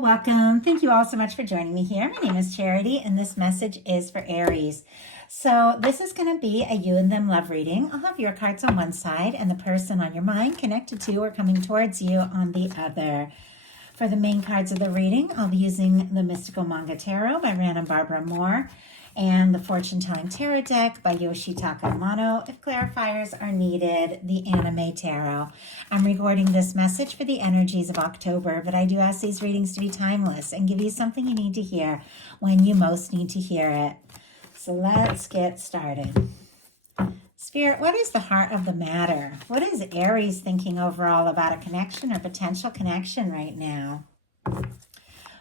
welcome. Thank you all so much for joining me here. My name is Charity, and this message is for Aries. So this is going to be a you and them love reading. I'll have your cards on one side and the person on your mind connected to or coming towards you on the other. For the main cards of the reading, I'll be using the Mystical Manga Tarot by Random Barbara Moore and the Fortune Telling Tarot deck by Yoshitaka Amano. If clarifiers are needed, the Anime Tarot. I'm recording this message for the energies of October, but I do ask these readings to be timeless and give you something you need to hear when you most need to hear it. So let's get started. Spirit, what is the heart of the matter? What is Aries thinking overall about a connection or potential connection right now?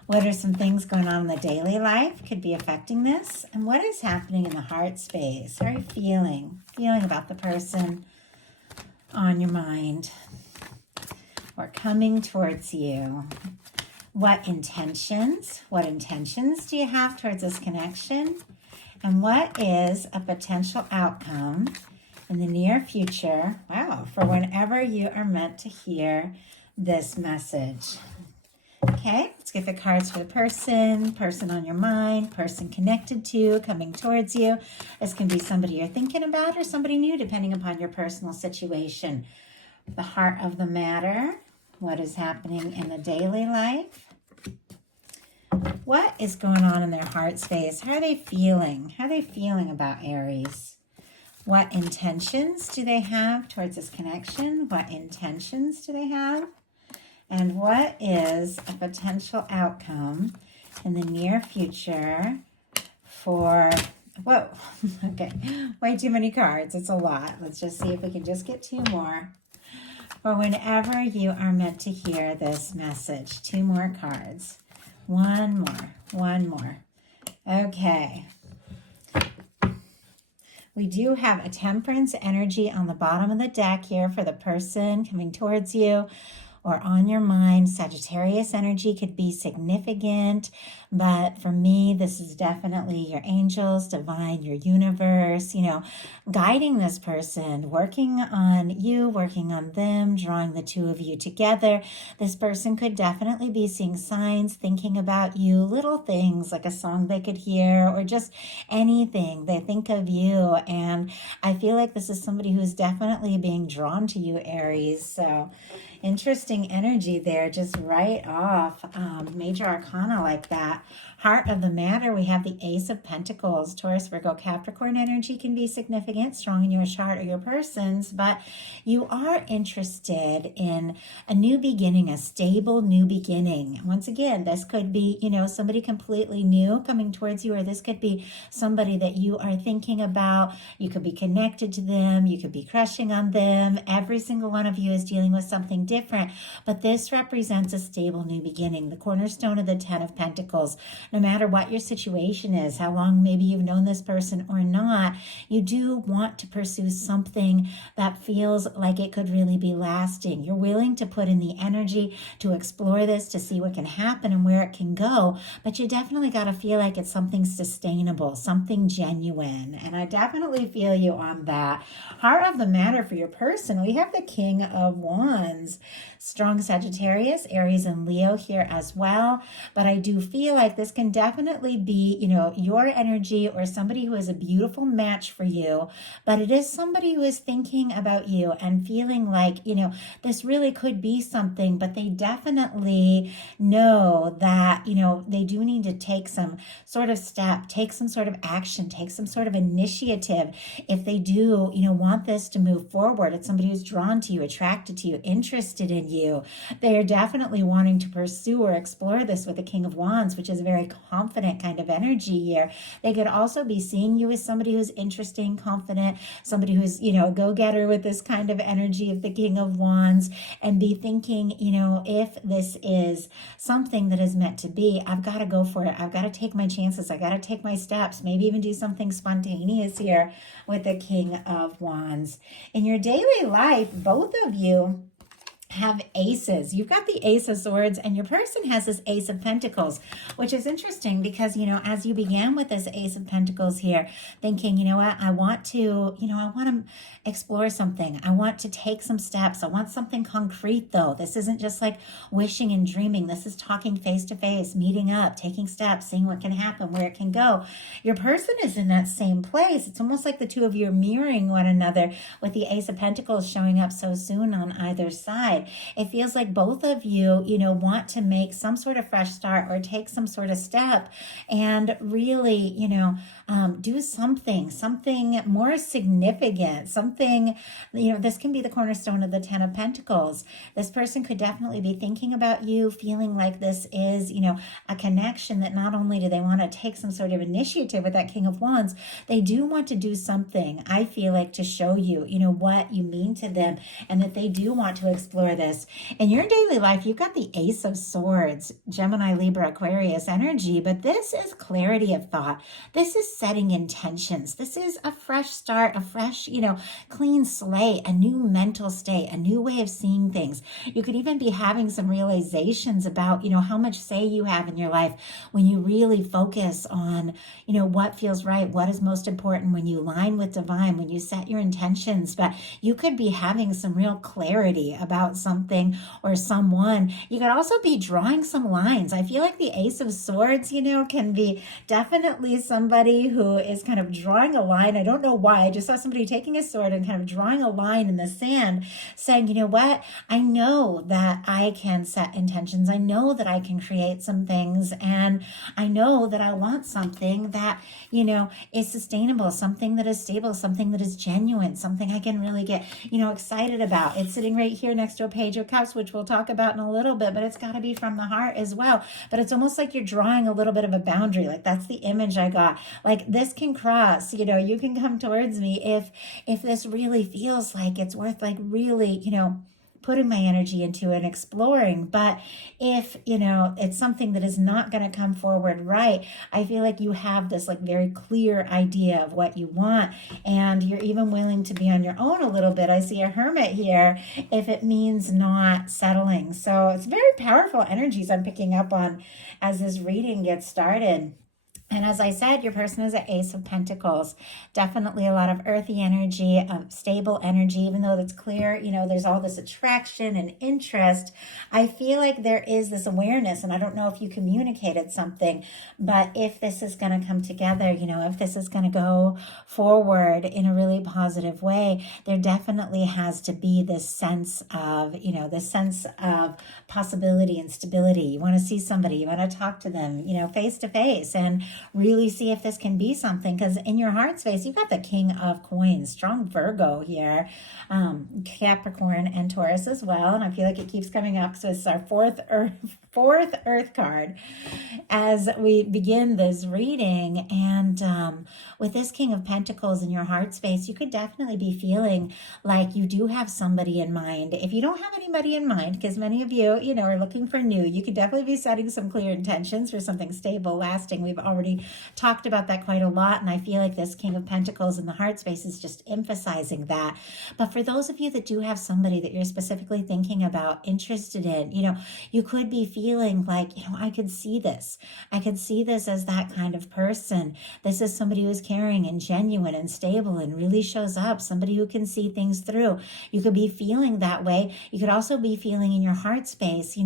What are some things going on in the daily life could be affecting this? And what is happening in the heart space? How are you feeling? Feeling about the person on your mind or coming towards you? What intentions do you have towards this connection? And what is a potential outcome in the near future? Wow, for whenever you are meant to hear this message. Okay, let's get the cards for the person on your mind, person connected to, coming towards you. This can be somebody you're thinking about or somebody new, depending upon your personal situation. The heart of the matter, what is happening in the daily life? What is going on in their heart space? How are they feeling? How are they feeling about Aries? What intentions do they have towards this connection? What intentions do they have? And what is a potential outcome in the near future for, whoa, okay, way too many cards. It's a lot. Let's just see if we can just get two more. For whenever you are meant to hear this message. Two more cards. One more. Okay. We do have a temperance energy on the bottom of the deck here for the person coming towards you or on your mind. Sagittarius energy could be significant, but for me, this is definitely your angels, divine, your universe, guiding this person, working on you, working on them, drawing the two of you together. This person could definitely be seeing signs, thinking about you, little things like a song they could hear or just anything. They think of you, and I feel like this is somebody who's definitely being drawn to you, Aries. So interesting energy there, just right off. Major arcana like that. Heart of the matter, we have the Ace of Pentacles. Taurus, Virgo, Capricorn energy can be significant, strong in your chart or your person's, but you are interested in a new beginning, a stable new beginning. Once again, this could be, somebody completely new coming towards you, or this could be somebody that you are thinking about. You could be connected to them. You could be crushing on them. Every single one of you is dealing with something different, but this represents a stable new beginning. The cornerstone of the Ten of Pentacles. No matter what your situation is, how long maybe you've known this person or not, you do want to pursue something that feels like it could really be lasting. You're willing to put in the energy to explore this, to see what can happen and where it can go, but you definitely got to feel like it's something sustainable, something genuine, and I definitely feel you on that. Heart of the matter for your person, we have the King of Wands. Strong Sagittarius, Aries, and Leo here as well, but I do feel like this can definitely be, your energy or somebody who is a beautiful match for you, but it is somebody who is thinking about you and feeling like, this really could be something, but they definitely know that, they do need to take some sort of step, take some sort of action, take some sort of initiative if they do, want this to move forward. It's somebody who's drawn to you, attracted to you, interested in you. They are definitely wanting to pursue or explore this with the King of Wands, which is a very confident kind of energy here. They could also be seeing you as somebody who's interesting, confident, somebody who's, a go-getter with this kind of energy of the King of Wands, and be thinking, if this is something that is meant to be, I've got to go for it. I've got to take my chances. I got to take my steps, maybe even do something spontaneous here with the King of Wands. In your daily life, both of you have aces. You've got the Ace of Swords, and your person has this Ace of Pentacles, which is interesting because, as you began with this Ace of Pentacles here, thinking, what, I want to, I want to explore something. I want to take some steps. I want something concrete, though. This isn't just like wishing and dreaming. This is talking face to face, meeting up, taking steps, seeing what can happen, where it can go. Your person is in that same place. It's almost like the two of you are mirroring one another with the Ace of Pentacles showing up so soon on either side. It feels like both of you, want to make some sort of fresh start or take some sort of step and really, do something more significant, something, this can be the cornerstone of the Ten of Pentacles. This person could definitely be thinking about you, feeling like this is, a connection that not only do they want to take some sort of initiative with that King of Wands, they do want to do something, I feel like, to show you, what you mean to them, and that they do want to explore this. In your daily life, you've got the Ace of Swords, Gemini, Libra, Aquarius energy, but this is clarity of thought. This is setting intentions. This is a fresh start, a fresh, clean slate, a new mental state, a new way of seeing things. You could even be having some realizations about, how much say you have in your life when you really focus on, what feels right, what is most important, when you align with divine, when you set your intentions. But you could be having some real clarity about something or someone. You could also be drawing some lines. I feel like the Ace of Swords, can be definitely somebody who is kind of drawing a line. I don't know why. I just saw somebody taking a sword and kind of drawing a line in the sand, saying, what? I know that I can set intentions. I know that I can create some things. And I know that I want something that, is sustainable, something that is stable, something that is genuine, something I can really get, excited about. It's sitting right here next to a Page of Cups, which we'll talk about in a little bit, but it's got to be from the heart as well. But it's almost like you're drawing a little bit of a boundary. Like, that's the image I got. Like, this can cross, you can come towards me if this really feels like it's worth, like, really, putting my energy into and exploring. But if, it's something that is not going to come forward right, I feel like you have this like very clear idea of what you want, and you're even willing to be on your own a little bit. I see a Hermit here if it means not settling. So it's very powerful energies I'm picking up on as this reading gets started. And as I said, your person is an Ace of Pentacles. Definitely a lot of earthy energy, stable energy, even though it's clear, there's all this attraction and interest. I feel like there is this awareness, and I don't know if you communicated something, but if this is going to come together, if this is going to go forward in a really positive way, there definitely has to be this sense of, this sense of possibility and stability. You want to see somebody, you want to talk to them, face to face, and really see if this can be something. Because in your heart space, you've got the King of Coins, strong Virgo here, Capricorn and Taurus as well. And I feel like it keeps coming up. So it's our fourth Earth card as we begin this reading. And with this King of Pentacles in your heart space, you could definitely be feeling like you do have somebody in mind. If you don't have anybody in mind, because many of you, are looking for new, you could definitely be setting some clear intentions for something stable, lasting. We've already talked about that quite a lot, and I feel like this King of Pentacles in the heart space is just emphasizing that. But for those of you that do have somebody that you're specifically thinking about, interested in, you could be feeling like, I could see this. I could see this as that kind of person. This is somebody who's caring and genuine and stable and really shows up, somebody who can see things through. You could be feeling that way. You could also be feeling in your heart space,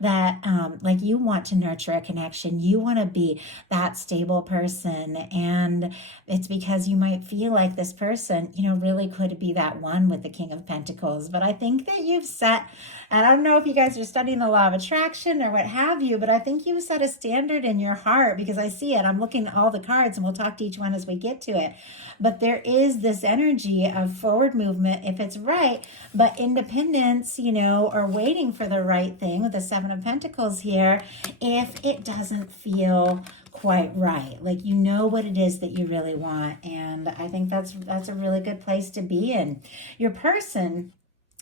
that like you want to nurture a connection. You want to be that stable person. And it's because you might feel like this person, really could be that one with the King of Pentacles. But I think that you've set, and I don't know if you guys are studying the law of attraction or what have you, but I think you've set a standard in your heart, because I see it. I'm looking at all the cards, and we'll talk to each one as we get to it. But there is this energy of forward movement if it's right, but independence, or waiting for the right thing with the Seven of Pentacles here if it doesn't feel quite right. Like, what it is that you really want. And I think that's a really good place to be in. Your person,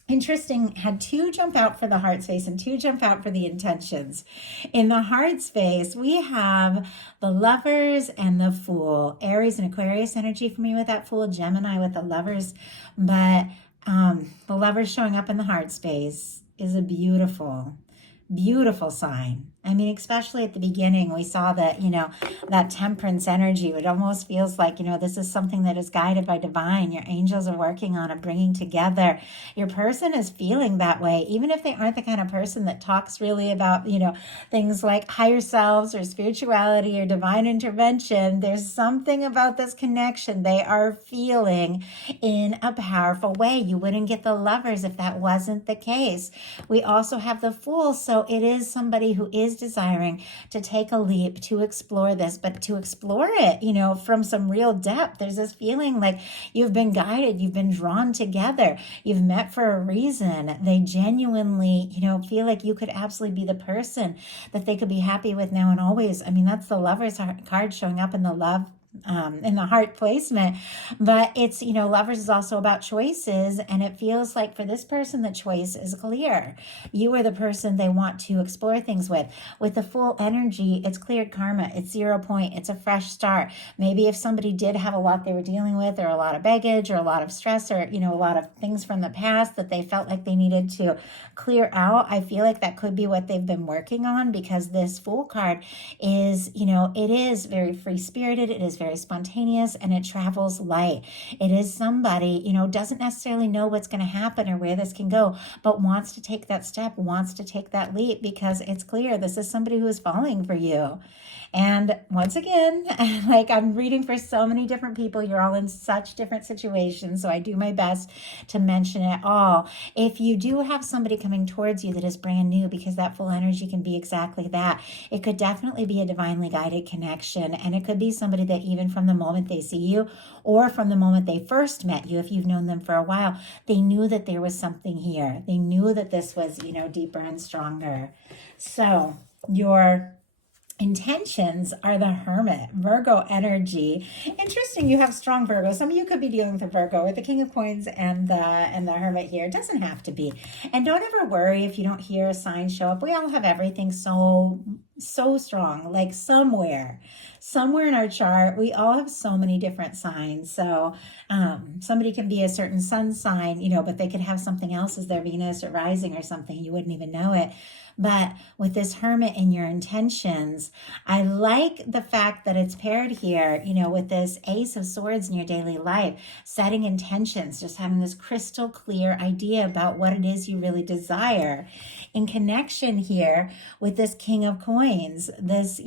interesting, had two jump out for the heart space and two jump out for the intentions. In the heart space, we have the Lovers and the Fool. Aries and Aquarius energy for me with that Fool, Gemini with the Lovers. But the Lovers showing up in the heart space is a beautiful, beautiful sign. I mean, especially at the beginning, we saw that, that temperance energy. It almost feels like, this is something that is guided by divine. Your angels are working on it, bringing together. Your person is feeling that way, even if they aren't the kind of person that talks really about, things like higher selves or spirituality or divine intervention. There's something about this connection they are feeling in a powerful way. You wouldn't get the Lovers if that wasn't the case. We also have the Fool, so it is somebody who is desiring to take a leap to explore this, but to explore it, from some real depth. There's this feeling like you've been guided, you've been drawn together, you've met for a reason. They genuinely, feel like you could absolutely be the person that they could be happy with now and always. I mean, that's the Lovers card showing up in the love in the heart placement. But it's, Lovers is also about choices, and it feels like for this person the choice is clear. You are the person they want to explore things with. With the Full energy, it's cleared karma, it's 0 point, it's a fresh start. Maybe if somebody did have a lot they were dealing with, or a lot of baggage, or a lot of stress, or a lot of things from the past that they felt like they needed to clear out, I feel like that could be what they've been working on, because this Fool card is, it is very free spirited, it is very spontaneous, and it travels light. It is somebody, doesn't necessarily know what's going to happen or where this can go, but wants to take that step, wants to take that leap, because it's clear this is somebody who is falling for you. And once again, like I'm reading for so many different people, you're all in such different situations, so I do my best to mention it all. If you do have somebody coming towards you that is brand new, because that Full energy can be exactly that, it could definitely be a divinely guided connection, and it could be somebody that even from the moment they see you, or from the moment they first met you, if you've known them for a while, they knew that there was something here. They knew that this was, deeper and stronger. So your intentions are the Hermit, Virgo energy. Interesting, you have strong Virgo. Some of you could be dealing with a Virgo with the King of Coins and the Hermit here. It doesn't have to be. And don't ever worry if you don't hear a sign show up. We all have everything so strong, like somewhere in our chart, we all have so many different signs. So somebody can be a certain sun sign, but they could have something else as their Venus or rising or something. You wouldn't even know it. But with this Hermit in your intentions, I like the fact that it's paired here, with this Ace of Swords in your daily life, setting intentions, just having this crystal clear idea about what it is you really desire. In connection here with this King of Coins, this,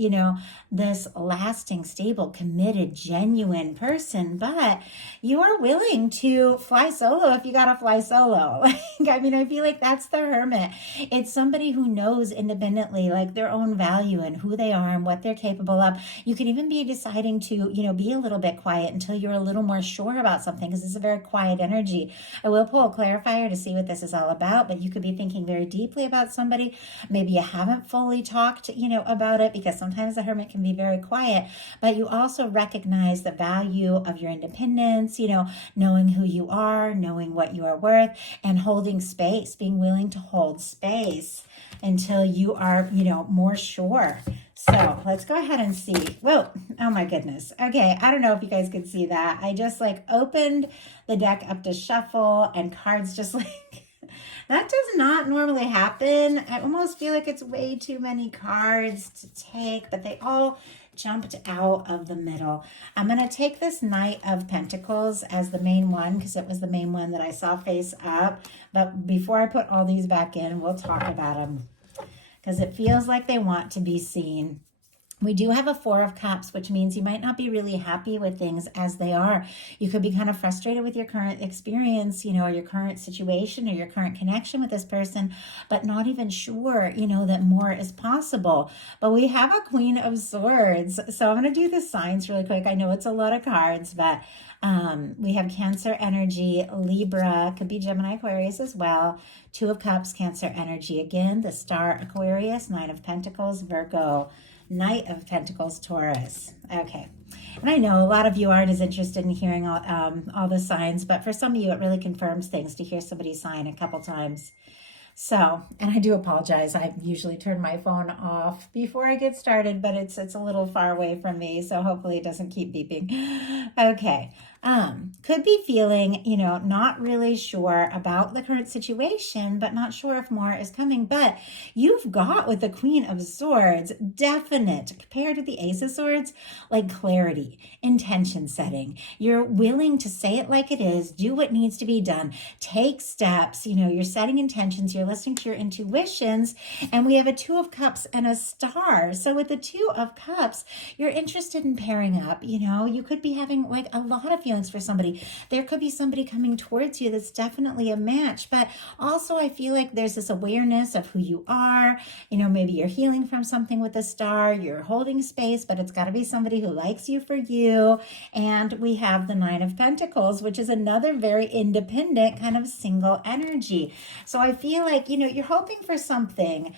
this lasting, stable, committed, genuine person, but you are willing to fly solo if you gotta fly solo. I feel like that's the Hermit. It's somebody who knows independently, like their own value and who they are and what they're capable of. You could even be deciding to, be a little bit quiet until you're a little more sure about something, because it's a very quiet energy. I will pull a clarifier to see what this is all about, but you could be thinking very deeply about somebody. Maybe you haven't fully talked, about it, because sometimes the Hermit can be very quiet, but you also recognize the value of your independence, knowing who you are, knowing what you are worth, and holding space, being willing to hold space until you are, more sure. So let's go ahead and see. Whoa, oh my goodness. Okay, I don't know if you guys could see that. I just opened the deck up to shuffle, and cards just that does not normally happen. I almost feel like it's way too many cards to take, but they all jumped out of the middle. I'm going to take this Knight of Pentacles as the main one, because it was the main one that I saw face up. But before I put all these back in, we'll talk about them, because it feels like they want to be seen. We do have a Four of Cups, which means you might not be really happy with things as they are. You could be kind of frustrated with your current experience, or your current situation, or your current connection with this person, but not even sure, that more is possible. But we have a Queen of Swords. So I'm going to do the signs really quick. I know it's a lot of cards, but we have Cancer energy, Libra, could be Gemini, Aquarius as well. Two of Cups, Cancer energy again, the Star, Aquarius, Nine of Pentacles, Virgo, Knight of Pentacles, Taurus. Okay. And I know a lot of you aren't as interested in hearing all the signs, but for some of you, it really confirms things to hear somebody sign a couple times. So, and I do apologize. I usually turn my phone off before I get started, but it's a little far away from me, so hopefully it doesn't keep beeping. Okay. Could be feeling, not really sure about the current situation, but not sure if more is coming. But you've got with the Queen of Swords, definite, compared to the Ace of Swords, like clarity, intention setting. You're willing to say it like it is, do what needs to be done, take steps. You're setting intentions, you're listening to your intuitions. And we have a Two of Cups and a Star. So with the Two of Cups, you're interested in pairing up. You could be having like a lot of feelings for somebody. There could be somebody coming towards you that's definitely a match. But also, I feel like there's this awareness of who you are. Maybe you're healing from something with the Star. You're holding space, but it's got to be somebody who likes you for you. And we have the Nine of Pentacles, which is another very independent kind of single energy. So I feel like, you're hoping for something,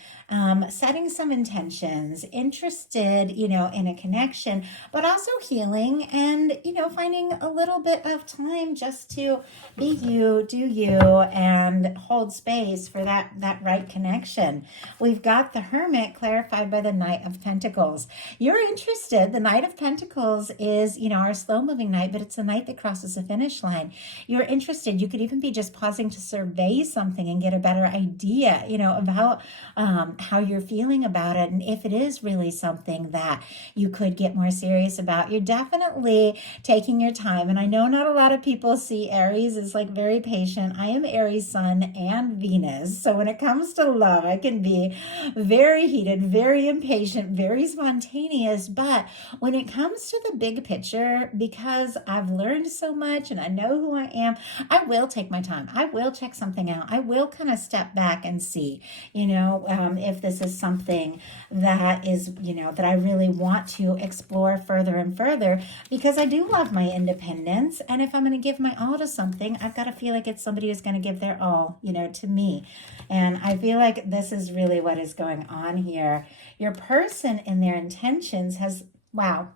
setting some intentions, interested, in a connection, but also healing and, finding a little bit of time just to be you, do you, and hold space for that right connection. We've got the Hermit clarified by the Knight of Pentacles. You're interested. The Knight of Pentacles is, our slow moving knight, but it's a knight that crosses the finish line. You're interested. You could even be just pausing to survey something and get a better idea, about how you're feeling about it. And if it is really something that you could get more serious about, you're definitely taking your time. And I know not a lot of people see Aries as like very patient. I am Aries Sun and Venus. So when it comes to love, I can be very heated, very impatient, very spontaneous. But when it comes to the big picture, because I've learned so much and I know who I am, I will take my time. I will check something out. I will kind of step back and see, if this is something that is, that I really want to explore further and further, because I do love my independence. And if I'm going to give my all to something, I've got to feel like it's somebody who's going to give their all, to me. And I feel like this is really what is going on here. Your person and their intentions has, wow,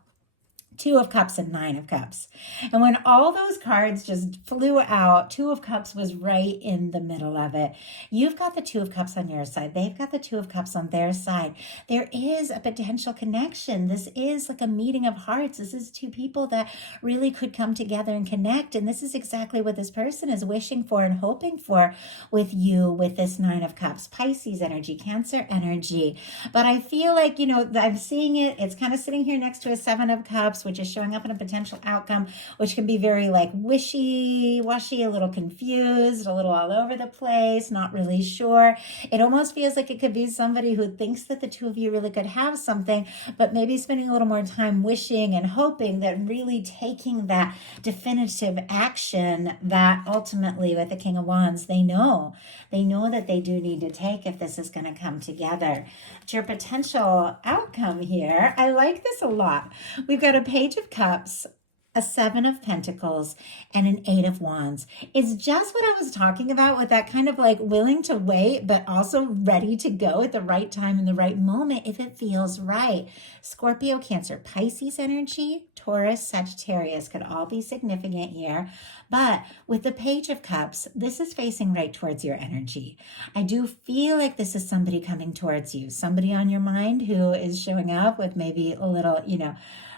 Two of Cups and Nine of Cups. And when all those cards just flew out, Two of Cups was right in the middle of it. You've got the Two of Cups on your side. They've got the Two of Cups on their side. There is a potential connection. This is like a meeting of hearts. This is two people that really could come together and connect. And this is exactly what this person is wishing for and hoping for with you, with this Nine of Cups, Pisces energy, Cancer energy. But I feel like, I'm seeing it. It's kind of sitting here next to a Seven of Cups, which is showing up in a potential outcome, which can be very like wishy-washy, a little confused, a little all over the place, not really sure. It almost feels like it could be somebody who thinks that the two of you really could have something, but maybe spending a little more time wishing and hoping that really taking that definitive action that ultimately with the King of Wands, they know that they do need to take if this is going to come together. But your potential outcome here, I like this a lot. We've got a Page of Cups, a Seven of Pentacles, and an Eight of Wands. It's just what I was talking about with that kind of like willing to wait, but also ready to go at the right time in the right moment if it feels right. Scorpio, Cancer, Pisces energy, Taurus, Sagittarius could all be significant here. But with the Page of Cups, this is facing right towards your energy. I do feel like this is somebody coming towards you, somebody on your mind who is showing up with maybe a little,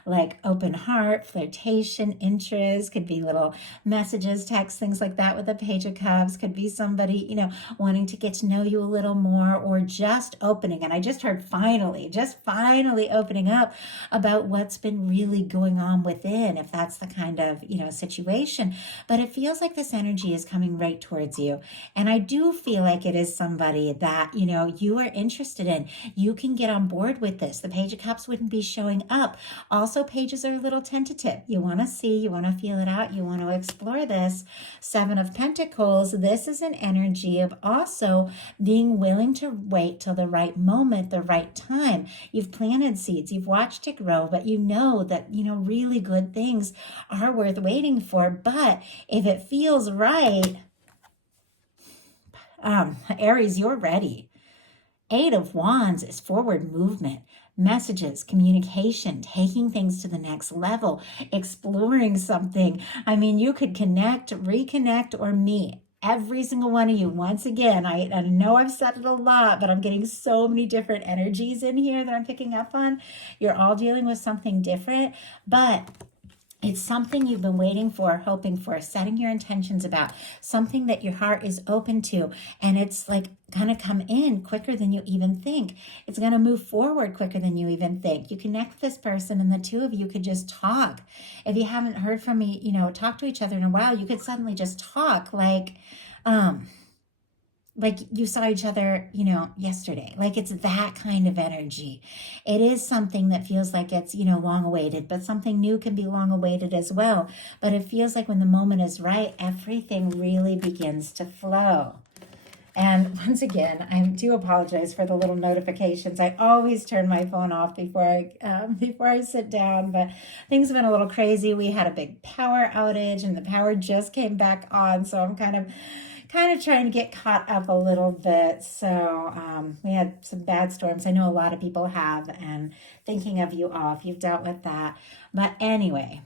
like open heart, flirtation, interest, could be little messages, texts, things like that with the Page of Cups. Could be somebody, wanting to get to know you a little more, or just opening. And I just heard finally opening up about what's been really going on within, if that's the kind of, situation. But it feels like this energy is coming right towards you. And I do feel like it is somebody that, you are interested in. You can get on board with this. The Page of Cups wouldn't be showing up. Also, pages are a little tentative. You want to see, you want to feel it out, you want to explore this. Seven of Pentacles, this is an energy of also being willing to wait till the right moment, the right time. You've planted seeds, you've watched it grow, but you know that, really good things are worth waiting for. But if it feels right, Aries, you're ready. Eight of Wands is forward movement, messages, communication, taking things to the next level, exploring something. I mean, you could connect, reconnect, or meet. Every single one of you, once again, I know I've said it a lot, but I'm getting so many different energies in here that I'm picking up on. You're all dealing with something different, but It's something you've been waiting for, hoping for, setting your intentions about, something that your heart is open to. And it's like going to come in quicker than you even think. It's going to move forward quicker than you even think. You connect with this person and the two of you could just talk. If you haven't heard from me, talk to each other in a while, you could suddenly just talk like you saw each other, yesterday. Like it's that kind of energy. It is something that feels like it's, long awaited, but something new can be long awaited as well. But it feels like when the moment is right, everything really begins to flow. And once again, I do apologize for the little notifications. I always turn my phone off before I sit down, but things have been a little crazy. We had a big power outage, and the power just came back on, so I'm kind of trying to get caught up a little bit. So we had some bad storms. I know a lot of people have, and thinking of you all if you've dealt with that. But anyway,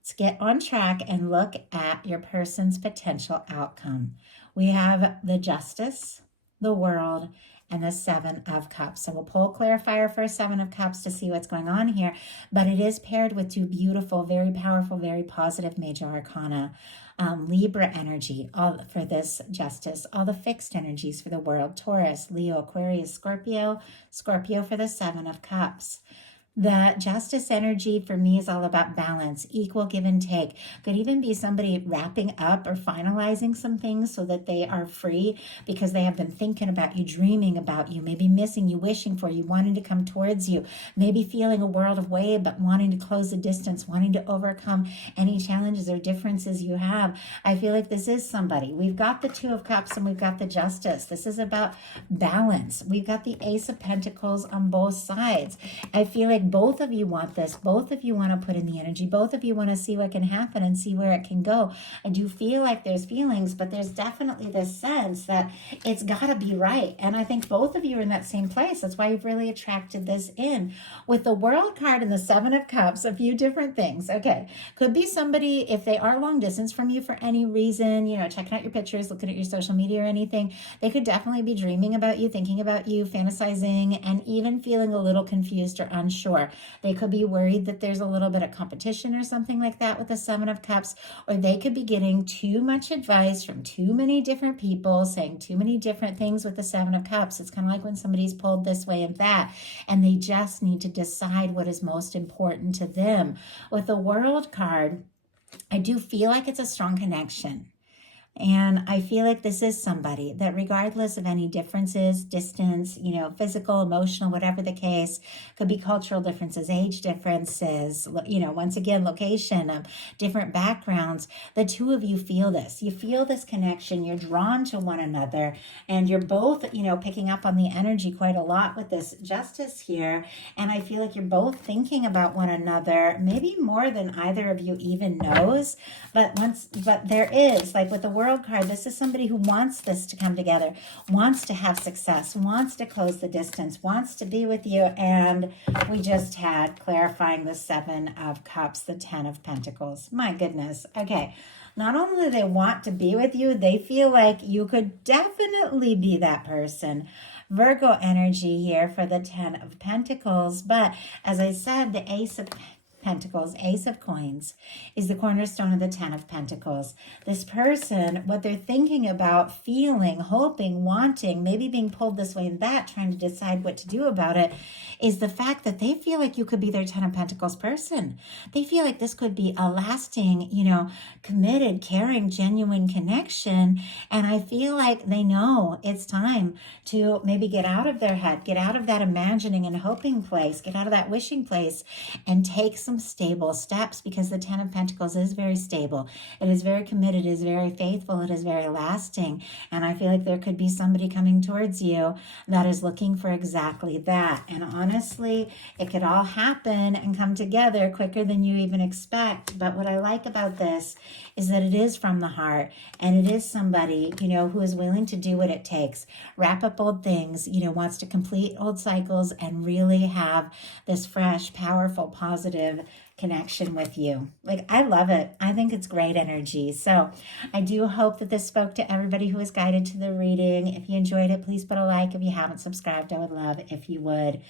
let's get on track and look at your person's potential outcome. We have the Justice, the World, and the Seven of Cups. So we'll pull a clarifier for a Seven of Cups to see what's going on here. But it is paired with two beautiful, very powerful, very positive major arcana. Libra energy all for this Justice, all the fixed energies for the World, Taurus, Leo, Aquarius, Scorpio for the Seven of Cups. The Justice energy for me is all about balance, equal give and take. Could even be somebody wrapping up or finalizing some things so that they are free because they have been thinking about you, dreaming about you, maybe missing you, wishing for you, wanting to come towards you, maybe feeling a world of way, but wanting to close the distance, wanting to overcome any challenges or differences you have. I feel like this is somebody. We've got the Two of Cups and we've got the Justice. This is about balance. We've got the Ace of Pentacles on both sides. I feel like both of you want this. Both of you want to put in the energy. Both of you want to see what can happen and see where it can go. I do feel like there's feelings, but there's definitely this sense that it's got to be right. And I think both of you are in that same place. That's why you've really attracted this in. With the World card and the Seven of Cups, a few different things. Okay. Could be somebody, if they are long distance from you for any reason, checking out your pictures, looking at your social media or anything, they could definitely be dreaming about you, thinking about you, fantasizing, and even feeling a little confused or unsure. They could be worried that there's a little bit of competition or something like that with the Seven of Cups, or they could be getting too much advice from too many different people, saying too many different things with the Seven of Cups. It's kind of like when somebody's pulled this way and that, and they just need to decide what is most important to them. With the World card, I do feel like it's a strong connection. And I feel like this is somebody that regardless of any differences, distance, physical, emotional, whatever the case, could be cultural differences, age differences, once again, location, different backgrounds. The two of you feel this. You feel this connection. You're drawn to one another, and you're both, picking up on the energy quite a lot with this Justice here. And I feel like you're both thinking about one another, maybe more than either of you even knows. But there is, like with the World card, this is somebody who wants this to come together, wants to have success, wants to close the distance, wants to be with you. And we just had clarifying the Seven of Cups, the Ten of Pentacles. My goodness. Okay. Not only do they want to be with you, they feel like you could definitely be that person. Virgo energy here for the Ten of Pentacles. But as I said, the Ace of Pentacles, Ace of Coins, is the cornerstone of the Ten of Pentacles. This person, what they're thinking about, feeling, hoping, wanting, maybe being pulled this way and that, trying to decide what to do about it, is the fact that they feel like you could be their Ten of Pentacles person. They feel like this could be a lasting, committed, caring, genuine connection. And I feel like they know it's time to maybe get out of their head, get out of that imagining and hoping place, get out of that wishing place, and take some stable steps, because the Ten of Pentacles is very stable. It is very committed, it is very faithful, it is very lasting. And I feel like there could be somebody coming towards you that is looking for exactly that. And honestly, it could all happen and come together quicker than you even expect. But what I like about this is that it is from the heart, and it is somebody, who is willing to do what it takes, wrap up old things, wants to complete old cycles and really have this fresh, powerful, positive connection with you. Like, I love it. I think it's great energy. So I do hope that this spoke to everybody who was guided to the reading. If you enjoyed it, please put a like. If you haven't subscribed, I would love if you would.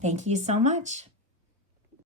Thank you so much.